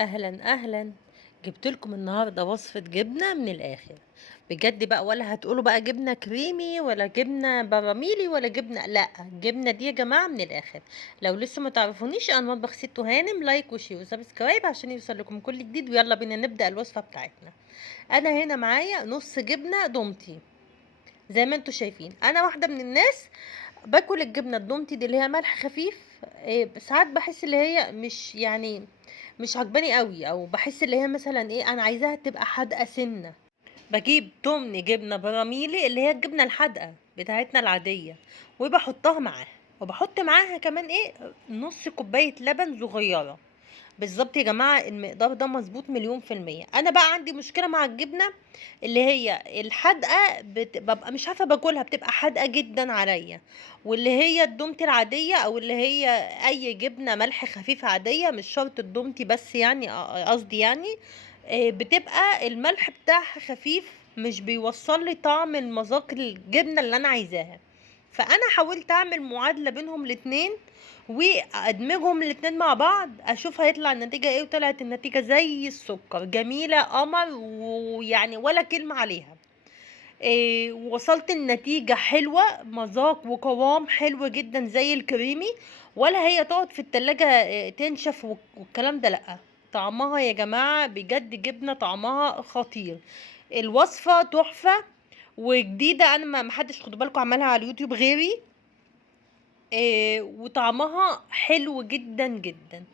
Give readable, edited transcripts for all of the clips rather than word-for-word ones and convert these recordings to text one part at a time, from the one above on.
اهلا اهلا. جبت لكم النهارده وصفه جبنه من الاخر. بجد بقى، ولا هتقولوا بقى جبنه كريمي ولا جبنه براميلي ولا جبنه، لا، الجبنه دي يا جماعه من الاخر. لو لسه ما تعرفونيش، انا مطبخ ست هانم، لايك وشير وسبسكرايب عشان يوصل لكم كل جديد. ويلا بينا نبدا الوصفه بتاعتنا. انا هنا معايا نص جبنه دومتي. زي ما انتوا شايفين، انا واحده من الناس باكل الجبنه الدومتي دي اللي هي ملح خفيف. ساعات بحس اللي هي مش يعني مش عجباني قوي، او بحس اللي هي مثلا انا عايزاها تبقى حادقه سنه. بجيب تمن جبنه براميلي اللي هي الجبنه الحادقه بتاعتنا العاديه، وبحطها معاها. وبحط معاها كمان نص كوبايه لبن صغيره. بالظبط يا جماعة، المقدار ده مظبوط مليون في المية. أنا بقى عندي مشكلة مع الجبنة اللي هي الحادقة، ببقى مش عارفة باكلها، بتبقى حادقة جدا عليا. واللي هي الدومتي العادية، أو اللي هي أي جبنة ملح خفيف عادية، مش شرط الدومتي بس، يعني قصدي يعني بتبقى الملح بتاعها خفيف، مش بيوصل لي طعم المذاق الجبنة اللي أنا عايزاها. فأنا حاولت أعمل معادلة بينهم الاتنين، وادمجهم الاتنين مع بعض، اشوف هيطلع النتيجة ايه. وطلعت النتيجة زي السكر، جميلة قمر، ويعني ولا كلمة عليها. إيه، وصلت النتيجة حلوة، مذاق وقوام حلو جدا زي الكريمي. ولا هي تقعد في التلاجة تنشف والكلام ده، لأ. طعمها يا جماعة بجد جبنة طعمها خطير. الوصفة تحفة وجديدة، انا ما محدش خدوا بالكم عملها على اليوتيوب غيري. وطعمها حلو جدا جدا.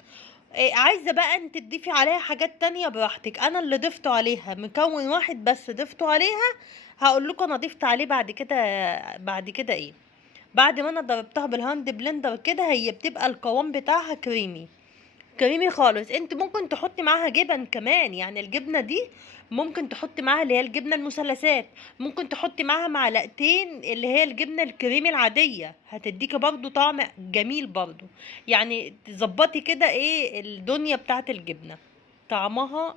عايزة بقى انت تضيفي عليها حاجات تانية براحتك. انا اللي ضفته عليها مكون واحد بس ضفته عليها. هقول لكم انا ضفت عليه بعد كده. بعد كده بعد ما انا ضربتها بالهاند بلندر كده، هي بتبقى القوام بتاعها كريمي. كريمي خالص. انت ممكن تحطي معاها جبن كمان، يعني الجبنه دي ممكن تحطي معاها اللي هي الجبنه المثلثات. ممكن تحطي معاها معلقتين اللي هي الجبنه الكريمي العاديه، هتديكي برضو طعم جميل برضو. يعني تظبطي كده الدنيا بتاعت الجبنه. طعمها،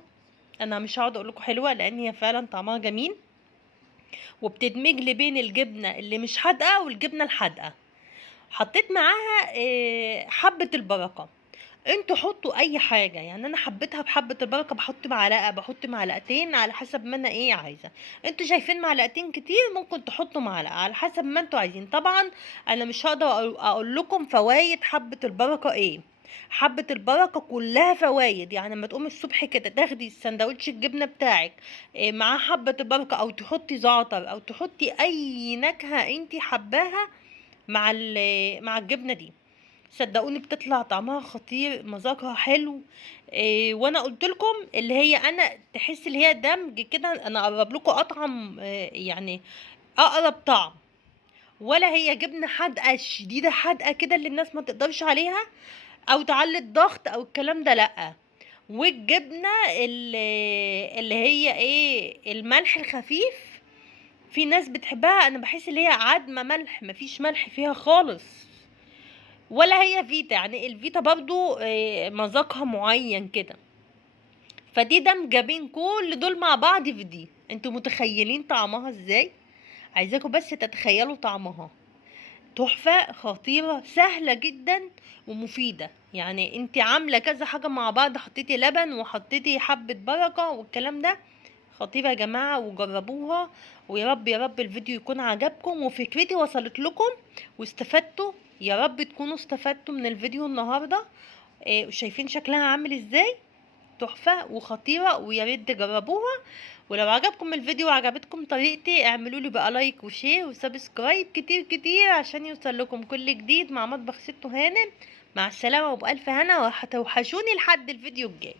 انا مش هقعد اقول لكم حلوه، لان هي فعلا طعمها جميل. وبتدمج لي بين الجبنه اللي مش حادقه والجبنه الحادقه. حطيت معاها حبه البركه. انتوا حطوا اي حاجه، يعني انا حبيتها بحبه البركه، بحط معلقه، بحط معلقتين، على حسب ما انا عايزه. انتوا شايفين معلقتين كتير، ممكن تحطوا معلقه على حسب ما انتوا عايزين طبعا. انا مش هقدر اقول لكم فوائد حبه البركه ايه. حبة البركة كلها فوايد، يعني لما تقومي الصبح كده تاخدي السندوتش الجبنة بتاعك معاه حبة البركة، او تحطي زعتر، او تحطي اي نكهة انتي حباها مع مع الجبنة دي. صدقوني بتطلع طعمها خطير، مذاقها حلو. وانا قلت لكم اللي هي انا تحس اللي هي دمج كده. انا اقرب لكم اطعم يعني اقرب طعم. ولا هي جبنه حادقه شديده، حادقه كده اللي الناس ما تقدرش عليها، او تعلي الضغط او الكلام ده، لا. والجبنه اللي هي الملح الخفيف، في ناس بتحبها، انا بحس اللي هي عدمه ملح، مفيش ملح فيها خالص. ولا هي فيتا، يعني الفيتا برضو مذاقها معين كده. فدي دمجة بين كل دول مع بعض في دي. انتوا متخيلين طعمها ازاي؟ عايزاكم بس تتخيلوا طعمها. تحفة خطيرة، سهلة جدا ومفيدة. يعني انت عاملة كذا حاجة مع بعض، حطيتي لبن وحطيتي حبة بركة والكلام ده. خطيرة يا جماعة، وجربوها. ويا رب يا رب الفيديو يكون عجبكم وفكرتي وصلت لكم واستفدتوا. يا رب تكونوا استفدتوا من الفيديو النهاردة. شايفين شكلها عامل ازاي؟ تحفة وخطيرة، ويا ريت تجربوها. ولو عجبكم الفيديو وعجبتكم طريقتي، اعملوا لي بقى لايك وشير وسبسكرايب كتير كتير عشان يوصل لكم كل جديد مع مطبخ ست هانم. مع السلامة وبألف هنا، وهتوحشوني لحد الفيديو الجاي.